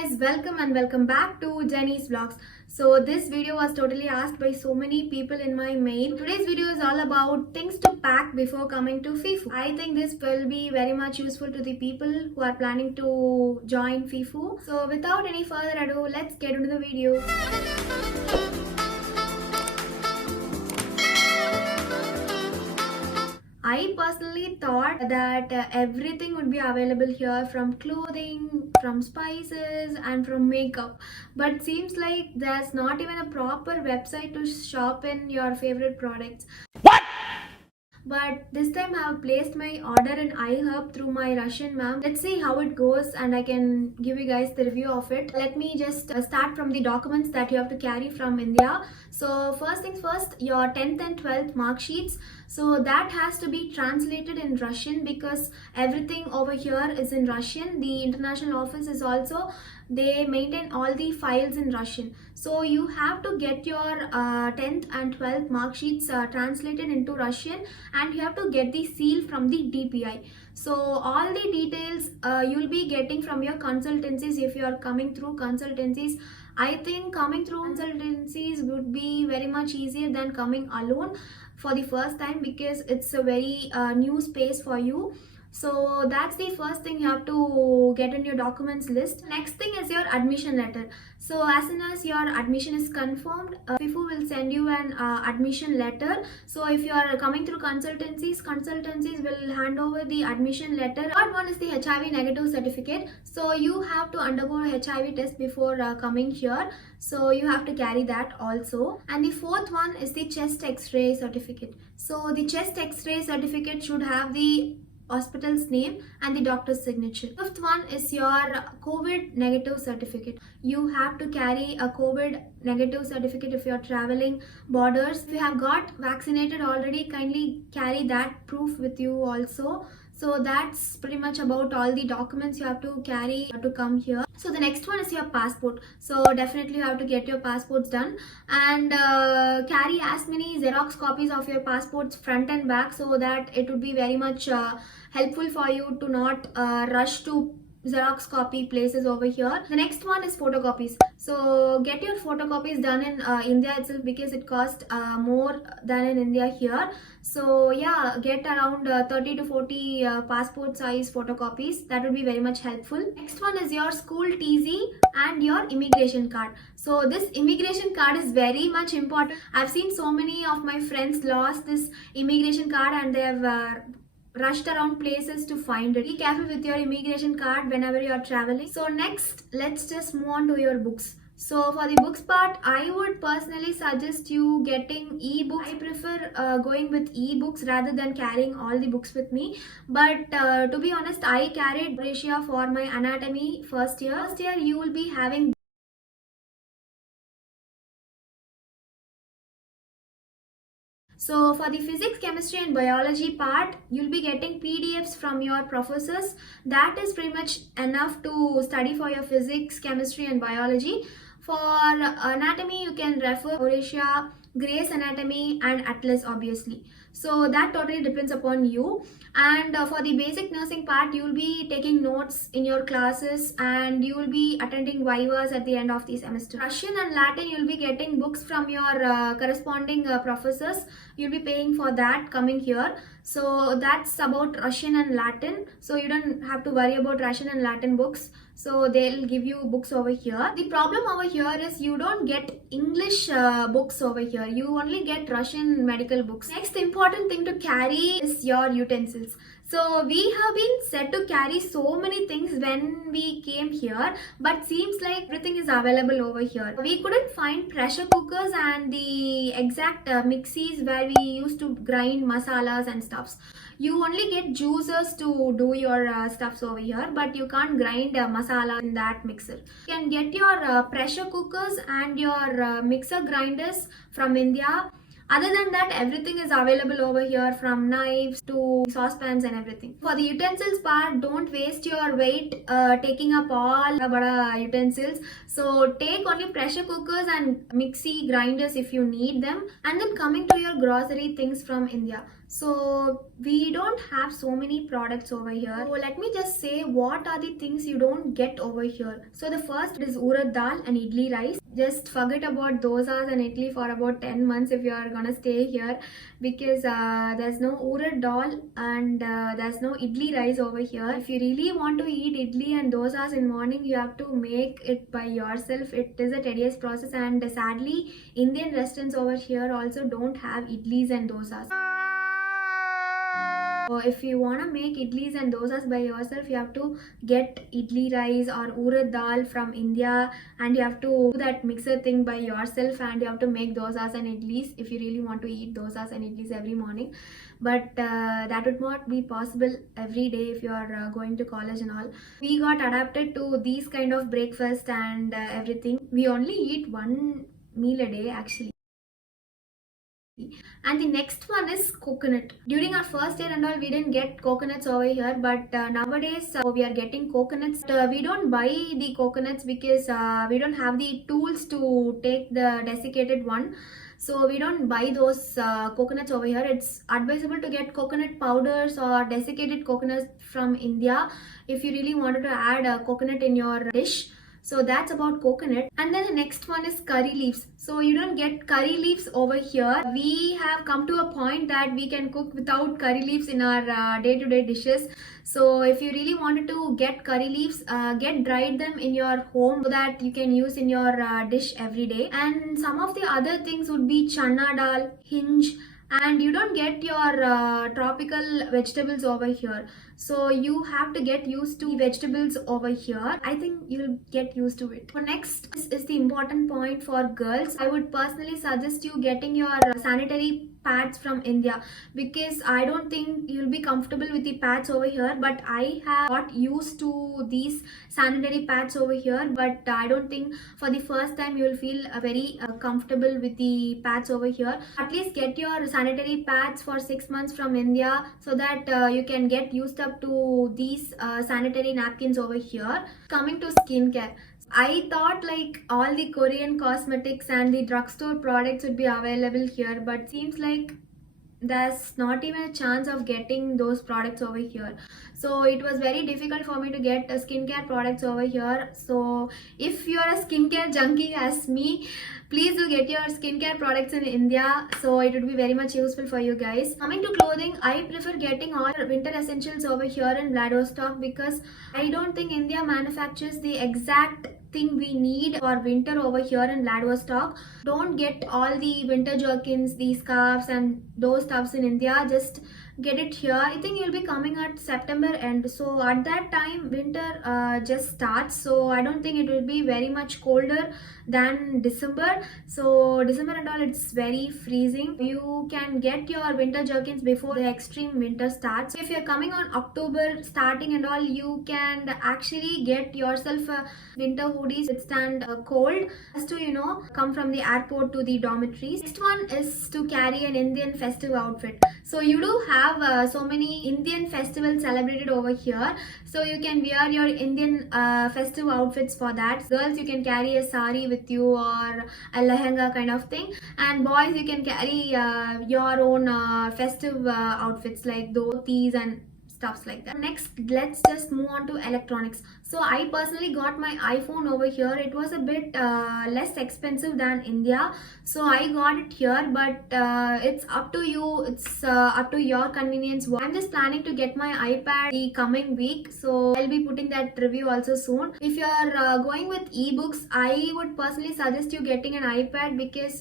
guys, welcome back to Jenny's Vlogs. So this video was totally asked by so many people in my mail. Today's video is all about things to pack before coming to FIFU. I think this will be very much useful to the people who are planning to join FIFU. So without any further ado, let's get into the video. I personally thought that everything would be available here, from clothing, from spices and from makeup, but seems like there's not even a proper website to shop in your favorite products. But this time I have placed my order in iHerb through my Russian ma'am. Let's see how it goes and I can give you guys the review of it. Let me just start from the documents that you have to carry from India. So first things first, your 10th and 12th mark sheets. So that has to be translated in Russian because everything over here is in Russian. The international office is also, they maintain all the files in Russian. So you have to get your 10th and 12th mark sheets translated into Russian, and you have to get the seal from the DPI. So all the details you'll be getting from your consultancies if you are coming through consultancies. I think coming through consultancies would be very much easier than coming alone for the first time because it's a very new space for you. So that's the first thing you have to get in your documents list. Next thing is your admission letter. So as soon as your admission is confirmed, FIFU will send you an admission letter. So if you are coming through consultancies will hand over the admission letter. Third one is the HIV negative certificate. So you have to undergo a HIV test before coming here. So you have to carry that also. And the fourth one is the chest x-ray certificate. So the chest x-ray certificate should have the hospital's name and the doctor's signature. Fifth one is your COVID negative certificate. You have to carry a COVID negative certificate if you are traveling borders. If you have got vaccinated already, kindly carry that proof with you also. So that's pretty much about all the documents you have to carry to come here. So the next one is your passport. So definitely you have to get your passports done and carry as many Xerox copies of your passports front and back, so that it would be very much helpful for you to not rush to Xerox copy places over here. The next one is photocopies. So get your photocopies done in India itself because it costs more than in India here. So yeah, get around 30 to 40 passport size photocopies. That would be very much helpful. Next one is your school TZ and your immigration card. So this immigration card is very much important. I've seen so many of my friends lost this immigration card and they have rushed around places to find it. Be careful with your immigration card whenever you are traveling. So next, let's just move on to your books. So for the books part, I would personally suggest you getting e-books. I prefer going with e-books rather than carrying all the books with me. But to be honest, I carried Chaurasia for my anatomy first year. First year you will be having. So for the physics, chemistry and biology part, you'll be getting PDFs from your professors. That is pretty much enough to study for your physics, chemistry and biology. For anatomy, you can refer Chaurasia, Gray's Anatomy and Atlas obviously. So that totally depends upon you. And for the basic nursing part, you will be taking notes in your classes and you will be attending vivas at the end of the semester. Russian and Latin, you will be getting books from your corresponding professors. You'll be paying for that coming here. So that's about Russian and Latin. So you don't have to worry about Russian and Latin books. So they'll give you books over here. The problem over here is you don't get English books over here. You only get Russian medical books. Next important thing to carry is your utensils. So we have been said to carry so many things when we came here, but seems like everything is available over here. We couldn't find pressure cookers and the exact mixies where we used to grind masalas and stuffs. You only get juicers to do your stuffs over here, but you can't grind masala in that mixer. You can get your pressure cookers and your mixer grinders from India. Other than that, everything is available over here, from knives to saucepans and everything. For the utensils part, don't waste your weight taking up all bada utensils. So take only pressure cookers and mixie grinders if you need them. And then coming to your grocery things from India. So we don't have so many products over here. So let me just say what are the things you don't get over here. So the first is urad dal and idli rice. Just forget about dosas and idli for about 10 months if you are gonna stay here, because there's no urad dal and there's no idli rice over here. If you really want to eat idli and dosas in morning, you have to make it by yourself. It is a tedious process, and sadly Indian restaurants over here also don't have idlis and dosas. So if you want to make idlis and dosas by yourself, you have to get idli rice or urad dal from India, and you have to do that mixer thing by yourself, and you have to make dosas and idlis if you really want to eat dosas and idlis every morning. But that would not be possible every day if you are going to college and all. We got adapted to these kind of breakfast and everything. We only eat one meal a day actually. And the next one is coconut. During our first year and all, we didn't get coconuts over here, but nowadays we are getting coconuts. We don't buy the coconuts because we don't have the tools to take the desiccated one. So we don't buy those coconuts over here. It's advisable to get coconut powders or desiccated coconuts from India if you really wanted to add a coconut in your dish. So that's about coconut. And then the next one is curry leaves. So you don't get curry leaves over here. We have come to a point that we can cook without curry leaves in our day-to-day dishes. So if you really wanted to get curry leaves, get dried them in your home so that you can use in your dish every day. And some of the other things would be chana dal, hinge, and you don't get your tropical vegetables over here. So you have to get used to vegetables over here. I think you'll get used to it. So next is the important point for girls. I would personally suggest you getting your sanitary pads from India, because I don't think you'll be comfortable with the pads over here, but I have got used to these sanitary pads over here. But I don't think for the first time you'll feel very comfortable with the pads over here. At least get your sanitary pads for 6 months from India so that you can get used up to these sanitary napkins over here. Coming to skincare, I thought like all the Korean cosmetics and the drugstore products would be available here, but seems like there's not even a chance of getting those products over here. So it was very difficult for me to get skincare products over here. So if you're a skincare junkie as me, please do get your skincare products in India. So it would be very much useful for you guys. Coming to clothing, I prefer getting all winter essentials over here in Vladivostok, because I don't think India manufactures the exact thing we need for winter over here in Vladivostok. Don't get all the winter jerkins, the scarves and those stuffs in India. Just get it here. I think you'll be coming at September end, so at that time winter just starts. So I don't think it will be very much colder than December. So December and all, it's very freezing. You can get your winter jerkins before the extreme winter starts. If you're coming on October starting and all, you can actually get yourself a winter hoodies withstand cold, just to come from the airport to the dormitories. Next one is to carry an Indian festive outfit. So you do have so many Indian festivals celebrated over here, so you can wear your Indian festive outfits for that. Girls, you can carry a sari with you or a lehenga kind of thing, and boys, you can carry your own festive outfits like dhotis and stuffs like that. Next, let's just move on to electronics. So I personally got my iPhone over here. It was a bit less expensive than India, so I got it here, but it's up to you. It's up to your convenience. I'm just planning to get my iPad the coming week, so I'll be putting that review also soon. If you're going with ebooks, I would personally suggest you getting an iPad, because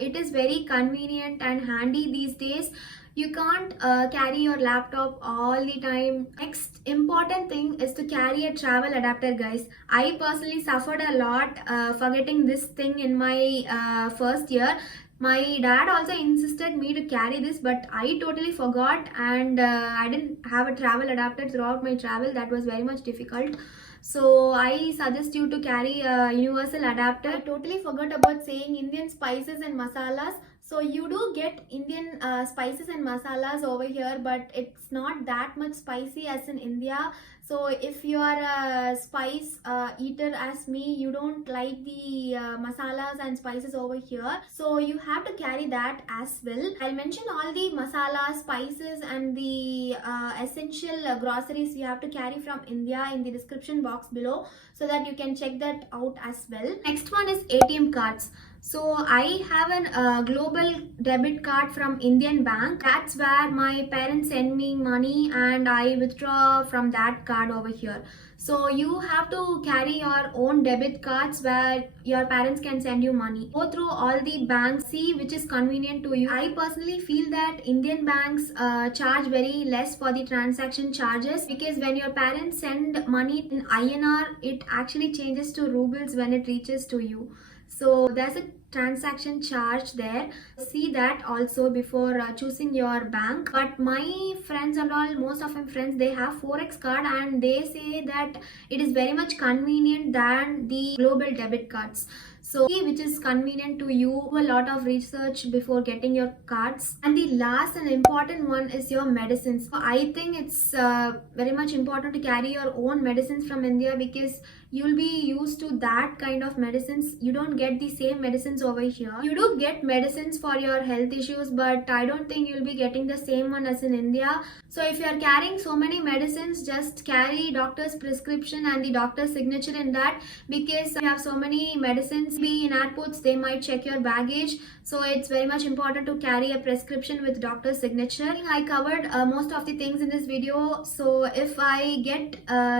it is very convenient and handy these days. You can't carry your laptop all the time. Next important thing is to carry a travel adapter, guys. I personally suffered a lot forgetting this thing in my first year. My dad also insisted me to carry this, but I totally forgot, and I didn't have a travel adapter throughout my travel. That was very much difficult. So I suggest you to carry a universal adapter. I totally forgot about saying Indian spices and masalas. So you do get Indian spices and masalas over here, but it's not that much spicy as in India. So if you are a spice eater as me, you don't like the masalas and spices over here, so you have to carry that as well. I'll mention all the masalas, spices and the essential groceries you have to carry from India in the description box below, so that you can check that out as well. Next one is ATM cards. So I have an global debit card from Indian bank. That's where my parents send me money and I withdraw from that card over here. So you have to carry your own debit cards where your parents can send you money. Go through all the banks, see which is convenient to you. I personally feel that Indian banks charge very less for the transaction charges, because when your parents send money in INR, it actually changes to rubles when it reaches to you. So there's a transaction charge there. See that also before choosing your bank. But my friends and all, most of my friends, they have Forex card and they say that it is very much convenient than the global debit cards. So see which is convenient to you. Do a lot of research before getting your cards. And the last and important one is your medicines. So I think it's very much important to carry your own medicines from India, because you'll be used to that kind of medicines. You don't get the same medicines over here. You do get medicines for your health issues, but I don't think you'll be getting the same one as in India. So if you are carrying so many medicines, just carry doctor's prescription and the doctor's signature in that, because you have so many medicines. Be in airports, they might check your baggage, so it's very much important to carry a prescription with doctor's signature. I covered most of the things in this video, so if I get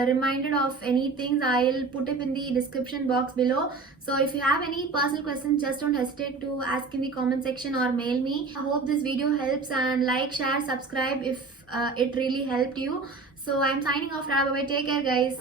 reminded of any things, I'll put it in the description box below. So if you have any personal questions, just don't hesitate to ask in the comment section or mail me. I hope this video helps, and like, share, subscribe if it really helped you. So I'm signing off. Bye bye. Take care, guys.